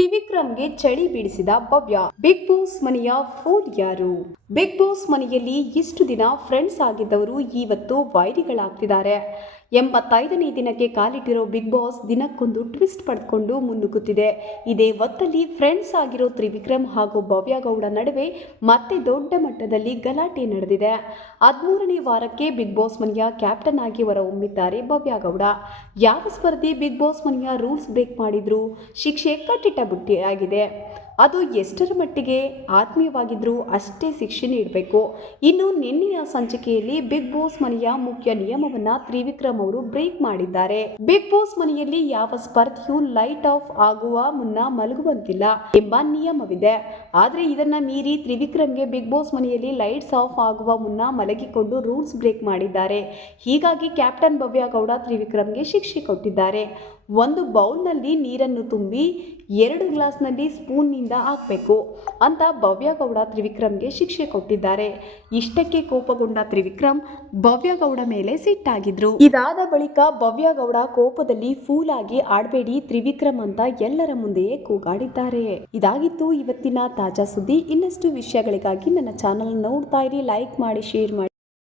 ತ್ರಿವಿಕ್ರಮ್ಗೆ ಚಳಿ ಬೀಳಿಸಿದ ಭವ್ಯ. Big boss ಮನೆಯ pool ಯಾರು? ಬಿಗ್ ಬಾಸ್ ಮನೆಯಲ್ಲಿ ಇಷ್ಟು ದಿನ ಫ್ರೆಂಡ್ಸ್ ಆಗಿದ್ದವರು ಇವತ್ತು ವೈರಿಗಳಾಗ್ತಿದ್ದಾರೆ. 85ನೇ ದಿನಕ್ಕೆ ಕಾಲಿಟ್ಟಿರೋ ಬಿಗ್ ಬಾಸ್ ದಿನಕ್ಕೊಂದು ಟ್ವಿಸ್ಟ್ ಪಡೆದುಕೊಂಡು ಮುನ್ನುಗ್ಗುತ್ತಿದೆ. ಇದೇ ಹೊತ್ತಲ್ಲಿ ಫ್ರೆಂಡ್ಸ್ ಆಗಿರೋ ತ್ರಿವಿಕ್ರಮ್ ಹಾಗೂ ಭವ್ಯ ಗೌಡ ನಡುವೆ ಮತ್ತೆ ದೊಡ್ಡ ಮಟ್ಟದಲ್ಲಿ ಗಲಾಟೆ ನಡೆದಿದೆ. 13ನೇ ವಾರಕ್ಕೆ ಬಿಗ್ ಬಾಸ್ ಮನೆಯ ಕ್ಯಾಪ್ಟನ್ ಆಗಿ ಹೊರಹೊಮ್ಮಿದ್ದಾರೆ ಭವ್ಯ ಗೌಡ. ಯಾವ ಸ್ಪರ್ಧಿ ಬಿಗ್ ಬಾಸ್ ಮನೆಯ ರೂಲ್ಸ್ ಬ್ರೇಕ್ ಮಾಡಿದ್ರು? ಶಿಕ್ಷೆ ಕಟ್ಟಿಟ್ಟಬುಟ್ಟಿಯಾಗಿದೆ. ಅದು ಎಷ್ಟರ ಮಟ್ಟಿಗೆ ಆತ್ಮೀಯವಾಗಿದ್ರೂ ಅಷ್ಟೇ ಶಿಕ್ಷೆ ನೀಡಬೇಕು. ಇನ್ನು ನಿನ್ನೆಯ ಸಂಚಿಕೆಯಲ್ಲಿ ಬಿಗ್ ಬಾಸ್ ಮನೆಯ ಮುಖ್ಯ ನಿಯಮವನ್ನ ತ್ರಿವಿಕ್ರಮ್ ಅವರು ಬ್ರೇಕ್ ಮಾಡಿದ್ದಾರೆ. ಬಿಗ್ ಬಾಸ್ ಮನೆಯಲ್ಲಿ ಯಾವ ಸ್ಪರ್ಧಿಯೂ ಲೈಟ್ ಆಫ್ ಆಗುವ ಮುನ್ನ ಮಲಗುವಂತಿಲ್ಲ ಎಂಬ ನಿಯಮವಿದೆ. ಆದ್ರೆ ಇದನ್ನ ಮೀರಿ ತ್ರಿವಿಕ್ರಮ್ಗೆ ಬಿಗ್ ಬಾಸ್ ಮನೆಯಲ್ಲಿ ಲೈಟ್ಸ್ ಆಫ್ ಆಗುವ ಮುನ್ನ ಮಲಗಿಕೊಂಡು ರೂಲ್ಸ್ ಬ್ರೇಕ್ ಮಾಡಿದ್ದಾರೆ. ಹೀಗಾಗಿ ಕ್ಯಾಪ್ಟನ್ ಭವ್ಯ ಗೌಡ ತ್ರಿವಿಕ್ರಮ್ಗೆ ಶಿಕ್ಷೆ ಕೊಟ್ಟಿದ್ದಾರೆ. ಒಂದು ಬೌಲ್ನಲ್ಲಿ ನೀರನ್ನು ತುಂಬಿ 2 ಗ್ಲಾಸ್ನಲ್ಲಿ ಸ್ಪೂನ್ನಿಂದ ಹಾಕಬೇಕು ಅಂತ ಭವ್ಯ ಗೌಡ ತ್ರಿವಿಕ್ರಮ್ಗೆ ಶಿಕ್ಷೆ ಕೊಟ್ಟಿದ್ದಾರೆ. ಇಷ್ಟಕ್ಕೆ ಕೋಪಗೊಂಡ ತ್ರಿವಿಕ್ರಮ್ ಭವ್ಯ ಗೌಡ ಮೇಲೆ ಸಿಟ್ಟಾಗಿದ್ರು. ಇದಾದ ಬಳಿಕ ಭವ್ಯ ಗೌಡ ಕೋಪದಲ್ಲಿ ಫೂಲ್ ಆಗಿ ಆಡಬೇಡಿ ತ್ರಿವಿಕ್ರಮ್ ಅಂತ ಎಲ್ಲರ ಮುಂದೆಯೇ ಕೂಗಾಡಿದ್ದಾರೆ. ಇದಾಗಿತ್ತು ಇವತ್ತಿನ ತಾಜಾ ಸುದ್ದಿ. ಇನ್ನಷ್ಟು ವಿಷಯಗಳಿಗಾಗಿ ನನ್ನ ಚಾನಲ್ ನೋಡ್ತಾ ಇರಿ, ಲೈಕ್ ಮಾಡಿ, ಶೇರ್ ಮಾಡಿ.